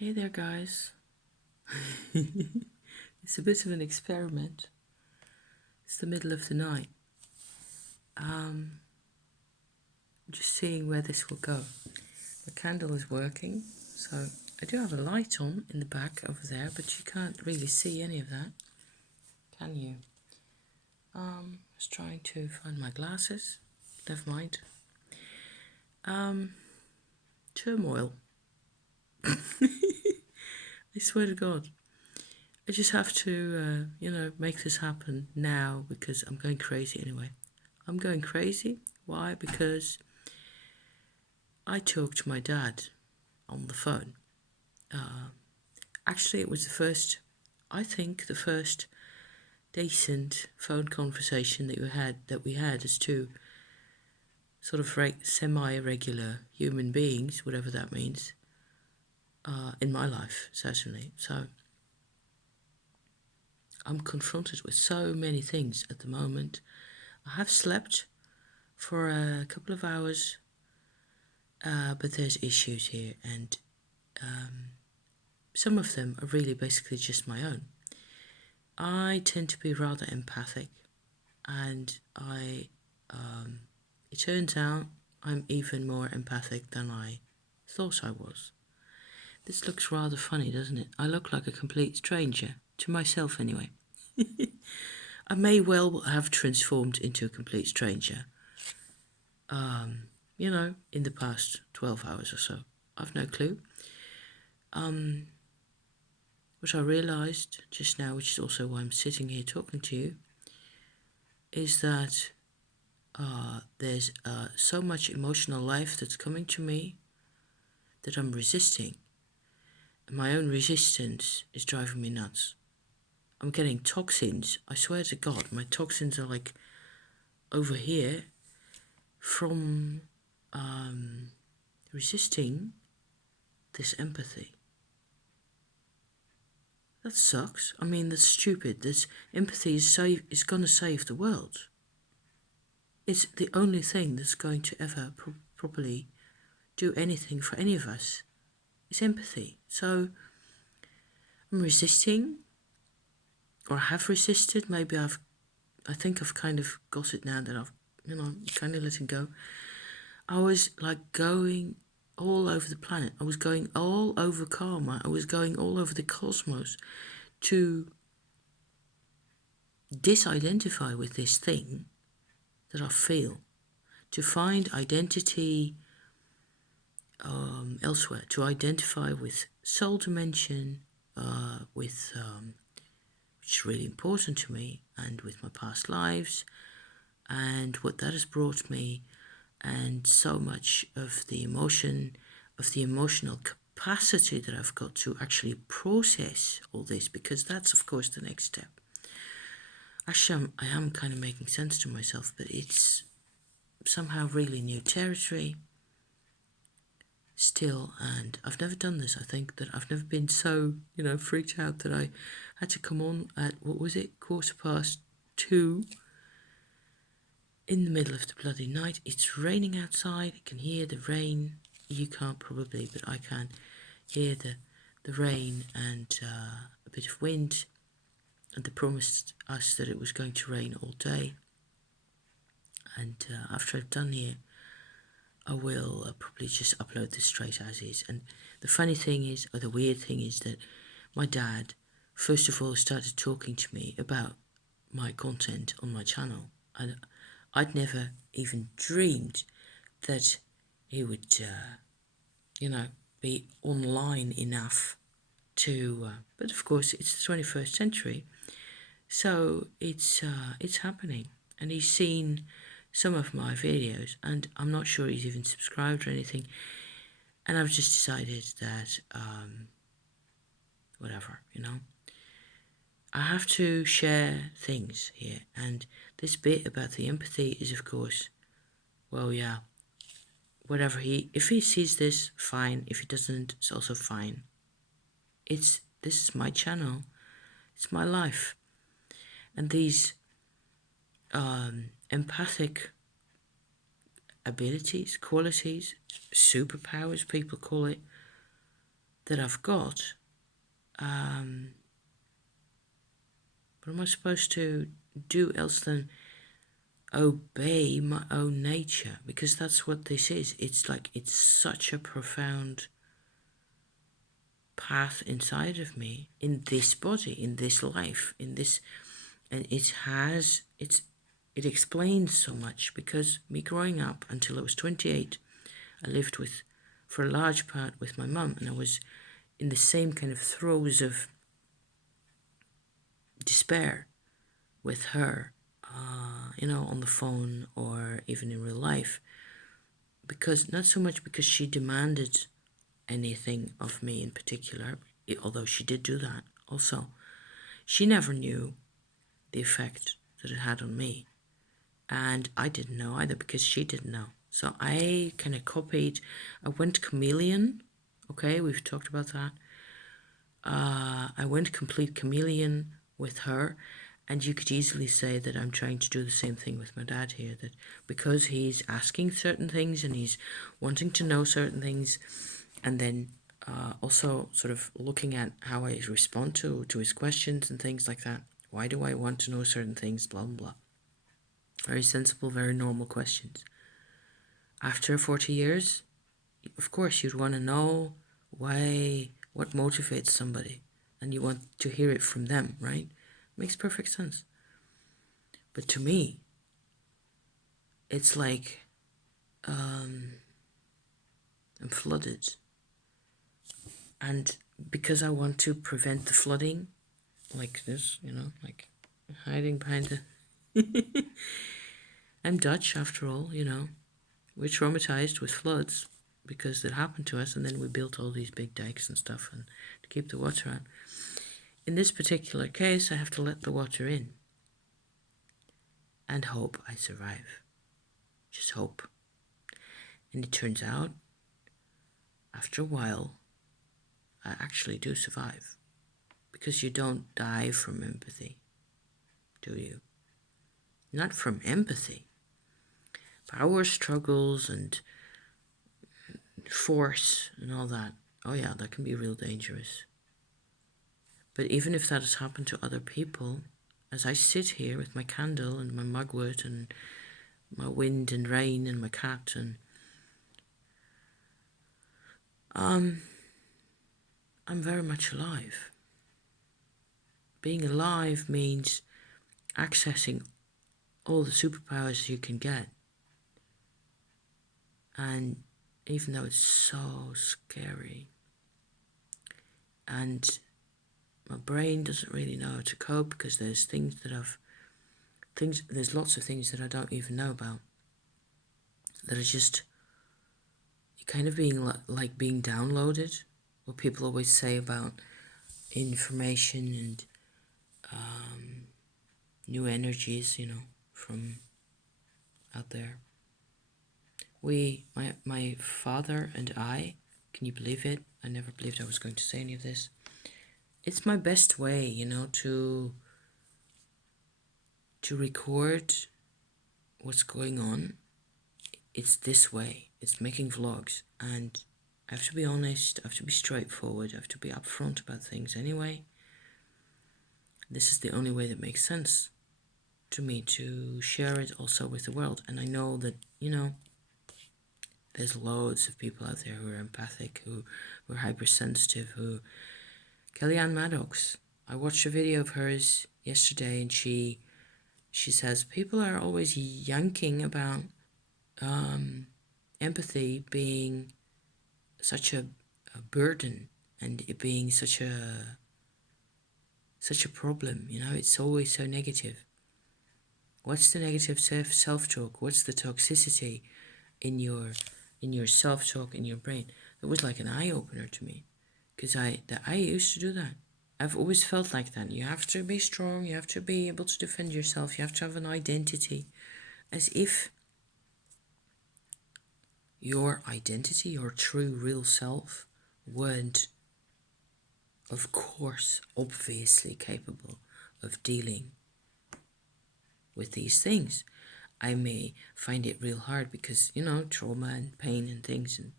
Hey there, guys. It's a bit of an experiment. It's the middle of the night. Just seeing where this will go. The candle is working, so I do have a light on in the back over there, but you can't really see any of that, can you? I was trying to find my glasses. Never mind. Turmoil. I swear to God. I just have to, make this happen now because I'm going crazy anyway. I'm going crazy. Why? Because I talked to my dad on the phone. Actually, it was I think the first decent phone conversation that we had as two sort of semi-regular human beings, whatever that means, in my life, certainly. So I'm confronted with so many things at the moment. I have slept for a couple of hours, but there's issues here, and some of them are really basically just my own. I tend to be rather empathic, and it turns out I'm even more empathic than I thought I was. This looks rather funny, doesn't it? I look like a complete stranger, to myself anyway. I may well have transformed into a complete stranger, in the past 12 hours or so. I've no clue. What I realised just now, which is also why I'm sitting here talking to you, is that there's so much emotional life that's coming to me that I'm resisting. And my own resistance is driving me nuts. I'm getting toxins. I swear to God, my toxins are like over here from resisting this empathy. That sucks. I mean, that's stupid. This empathy is going to save the world. It's the only thing that's going to ever properly do anything for any of us. It's empathy. So I'm resisting, or have resisted. Maybe I think I've kind of got it now that I've, kind of letting go. I was like going all over the planet. I was going all over karma. I was going all over the cosmos to disidentify with this thing that I feel, to find identity elsewhere, to identify with soul dimension, which is really important to me, and with my past lives, and what that has brought me, and so much of the emotional capacity that I've got to actually process all this, because that's, of course, the next step. Actually, I am kind of making sense to myself, but it's somehow really new territory still, and I've never done this. I think that I've never been so, freaked out that I had to come on at, 2:15 in the middle of the bloody night. It's raining outside. I can hear the rain. You can't probably, but I can hear the rain and a bit of wind. And they promised us that it was going to rain all day. And after I've done here, I will probably just upload this straight as is. And the funny thing is, or the weird thing is, that my dad, first of all, started talking to me about my content on my channel. And I'd never even dreamed that he would, be online enough to, but of course it's the 21st century, so it's happening, and he's seen some of my videos, and I'm not sure he's even subscribed or anything, and I've just decided that, whatever, I have to share things here, and this bit about the empathy is, of course, well, yeah, if he sees this, fine. If he doesn't, it's also fine. This is my channel. It's my life. And these empathic abilities, qualities, superpowers, people call it, that I've got. What am I supposed to do else than obey my own nature? Because that's what this is. It's like, it's such a profound path inside of me, in this body, in this life, in this, and it explains so much, because me growing up until I was 28, I lived for a large part with my mum, and I was in the same kind of throes of despair with her, on the phone or even in real life, because not so much because she demanded anything of me in particular, although she did do that also. She never knew the effect that it had on me, and I didn't know either because she didn't know. So I kind of I went chameleon. Okay, we've talked about that. I went complete chameleon with her, and you could easily say that I'm trying to do the same thing with my dad here, that because he's asking certain things and he's wanting to know certain things, and then also sort of looking at how I respond to his questions and things like that. Why do I want to know certain things? Blah, blah, blah. Very sensible, very normal questions. After 40 years, of course, you'd want to know what motivates somebody, and you want to hear it from them, right? Makes perfect sense. But to me, it's like I'm flooded. And because I want to prevent the flooding, like this, like hiding behind the... I'm Dutch after all, We're traumatized with floods because it happened to us, and then we built all these big dikes and stuff and to keep the water out. In this particular case, I have to let the water in and hope I survive. Just hope. And it turns out, after a while, I actually do survive. Because you don't die from empathy, do you? Not from empathy. Power struggles and force and all that. Oh yeah, that can be real dangerous. But even if that has happened to other people, as I sit here with my candle and my mugwort and my wind and rain and my cat, and I'm very much alive. Being alive means accessing all the superpowers you can get. And even though it's so scary, and my brain doesn't really know how to cope, because there's there's lots of things that I don't even know about, that are just kind of being like being downloaded. What people always say about information and new energies, from out there. My father and I, can you believe it? I never believed I was going to say any of this. It's my best way, to record what's going on. It's this way. It's making vlogs, and I have to be honest, I have to be straightforward, I have to be upfront about things anyway. This is the only way that makes sense to me, to share it also with the world. And I know that, there's loads of people out there who are empathic, who are hypersensitive, who... Kellyanne Maddox, I watched a video of hers yesterday, and she says people are always yanking about empathy being such a burden, and it being such a problem. It's always so negative. What's the negative self-talk? What's the toxicity in your self-talk, in your brain? It was like an eye-opener to me, because I used to do that. I've always felt like that. You have to be strong, you have to be able to defend yourself, you have to have an identity, as if your identity, your true real self, weren't, of course, obviously capable of dealing with these things. I may find it real hard because, trauma and pain and things, and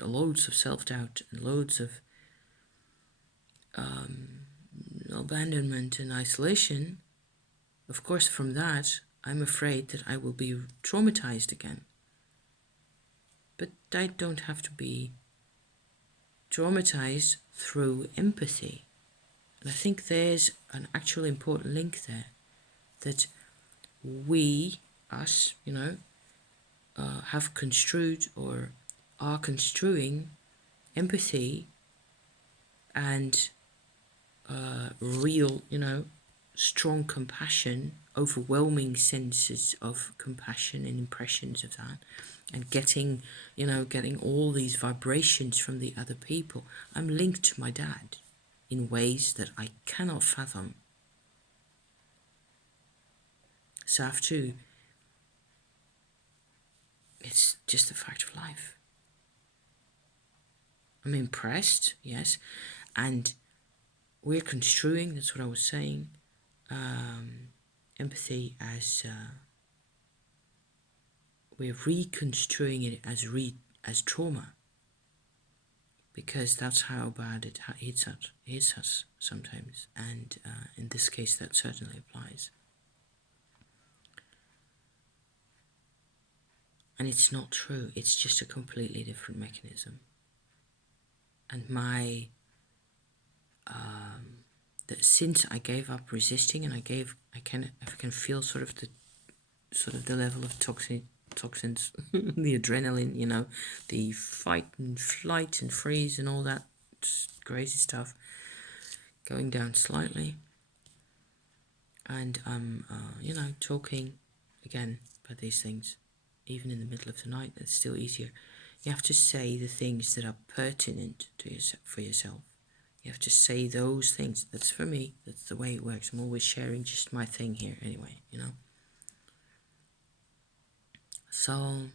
loads of self-doubt and loads of abandonment and isolation, of course, from that, I'm afraid that I will be traumatized again. But I don't have to be traumatized through empathy. And I think there's an actual important link there, that we, us, have construed or are construing empathy and real, strong compassion, overwhelming senses of compassion and impressions of that, and getting all these vibrations from the other people. I'm linked to my dad in ways that I cannot fathom. So I have to, it's just a fact of life. I'm impressed, yes, and we're construing, that's what I was saying, empathy as we're reconstruing it as trauma, because that's how bad it hits us sometimes, and in this case that certainly applies. And it's not true, it's just a completely different mechanism. And that since I gave up resisting, and I can feel sort of the level of toxins, the adrenaline, the fight and flight and freeze and all that crazy stuff going down slightly. And I'm, talking again about these things, even in the middle of the night. That's still easier. You have to say the things that are pertinent to for yourself. You have to say those things. That's for me. That's the way it works. I'm always sharing just my thing here anyway, So,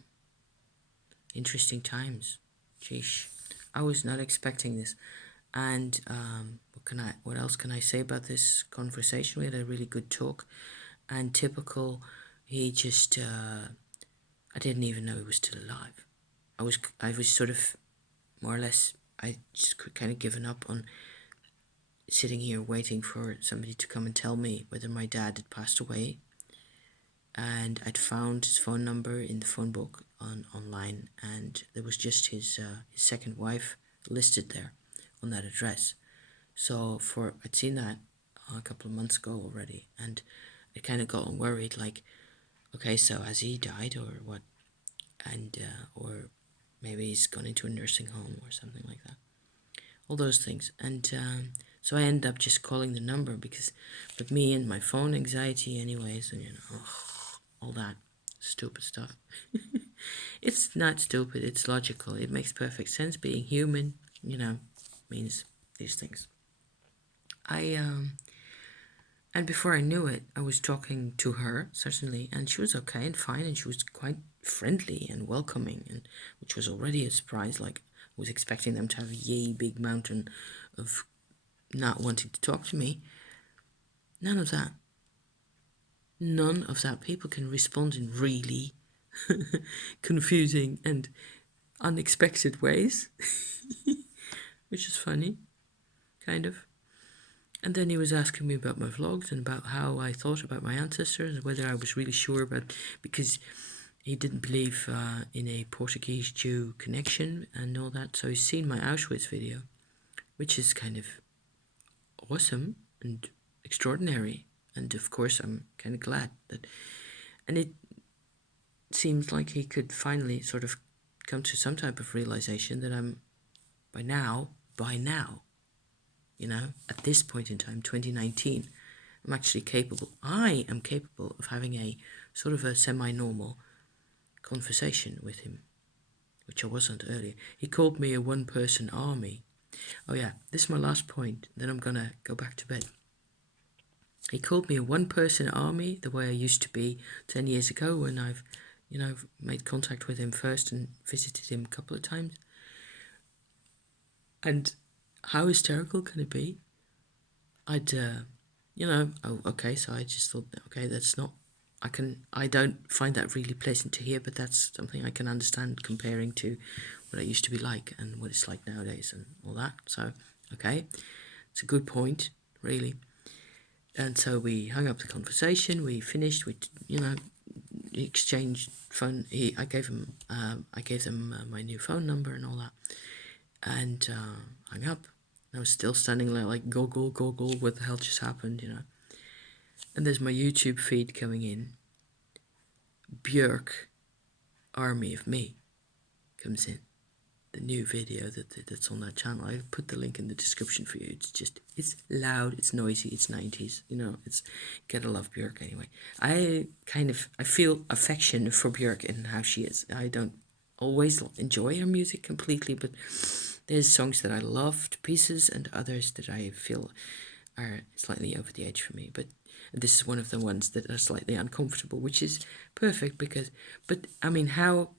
interesting times. Sheesh. I was not expecting this. And what else can I say about this conversation? We had a really good talk. And typical, he just, I didn't even know he was still alive. I was sort of, more or less, I just kind of given up on sitting here waiting for somebody to come and tell me whether my dad had passed away. And I'd found his phone number in the phone book online, and there was just his second wife listed there on that address. So I'd seen that a couple of months ago already, and I kind of got worried, like, okay, so has he died or what? And or maybe he's gone into a nursing home or something like that. All those things. And so I ended up just calling the number but me and my phone anxiety anyways, and all that stupid stuff. It's not stupid, it's logical. It makes perfect sense. Being human, means these things. And before I knew it, I was talking to her, certainly, and she was okay and fine, and she was quite friendly and welcoming, and which was already a surprise. Like, I was expecting them to have a yay big mountain of not wanting to talk to me. None of that. None of that. People can respond in really confusing and unexpected ways, which is funny, kind of. And then he was asking me about my vlogs and about how I thought about my ancestors and whether I was really sure about, because he didn't believe in a Portuguese Jew connection and all that. So he's seen my Auschwitz video, which is kind of awesome and extraordinary. And of course, I'm kind of glad that, and it seems like he could finally sort of come to some type of realization that I'm, by now, at this point in time, 2019, I am capable of having a sort of a semi-normal conversation with him, which I wasn't earlier. He called me a one-person army. Oh yeah, this is my last point, then I'm gonna go back to bed. He called me a one-person army, the way I used to be 10 years ago when I've, made contact with him first and visited him a couple of times. And how hysterical can it be? I'd, okay, so I just thought, okay, that's not, I don't find that really pleasant to hear, but that's something I can understand comparing to what I used to be like and what it's like nowadays and all that. So, okay. It's a good point, really. And so we hung up the conversation. We finished. We, exchanged phone. I gave them my new phone number and all that, and hung up. I was still standing there like, Google, what the hell just happened, And there's my YouTube feed coming in. Björk, Army of Me, comes in. The new video that's on that channel. I put the link in the description for you. It's loud, it's noisy, it's 90s, it's gotta love Björk anyway. I feel affection for Björk and how she is. I don't always enjoy her music completely, but there's songs that I love to pieces and others that I feel are slightly over the edge for me. But this is one of the ones that are slightly uncomfortable, which is perfect but I mean, how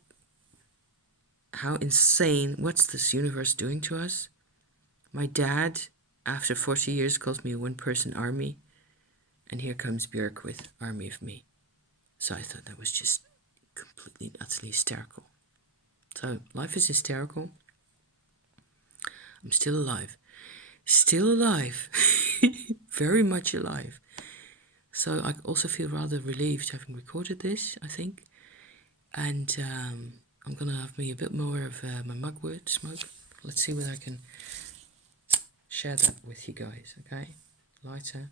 insane, what's this universe doing to us? My dad, after 40 years, calls me a one-person army, and here comes Björk with Army of Me. So I thought that was just completely, utterly hysterical. So life is hysterical. I'm still alive. Still alive. Very much alive. So I also feel rather relieved having recorded this, I think. And I'm going to have me a bit more of my mugwort smoke. Let's see whether I can share that with you guys, okay? Lighter.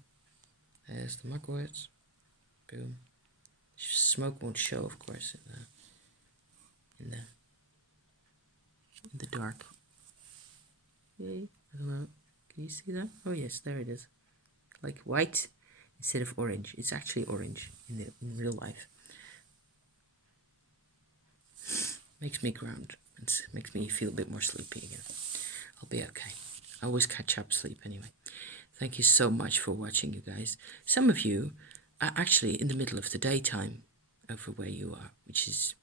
There's the mugwort. Boom. Smoke won't show, of course, in the dark. Yay. I don't know. Can you see that? Oh yes, there it is. Like white instead of orange. It's actually orange in real life. Makes me ground. It makes me feel a bit more sleepy again. I'll be okay. I always catch up sleep anyway. Thank you so much for watching, you guys. Some of you are actually in the middle of the daytime over where you are, which is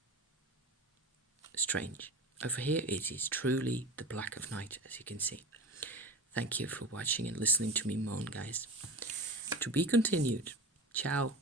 strange. Over here it is truly the black of night, as you can see. Thank you for watching and listening to me moan, guys. To be continued. Ciao.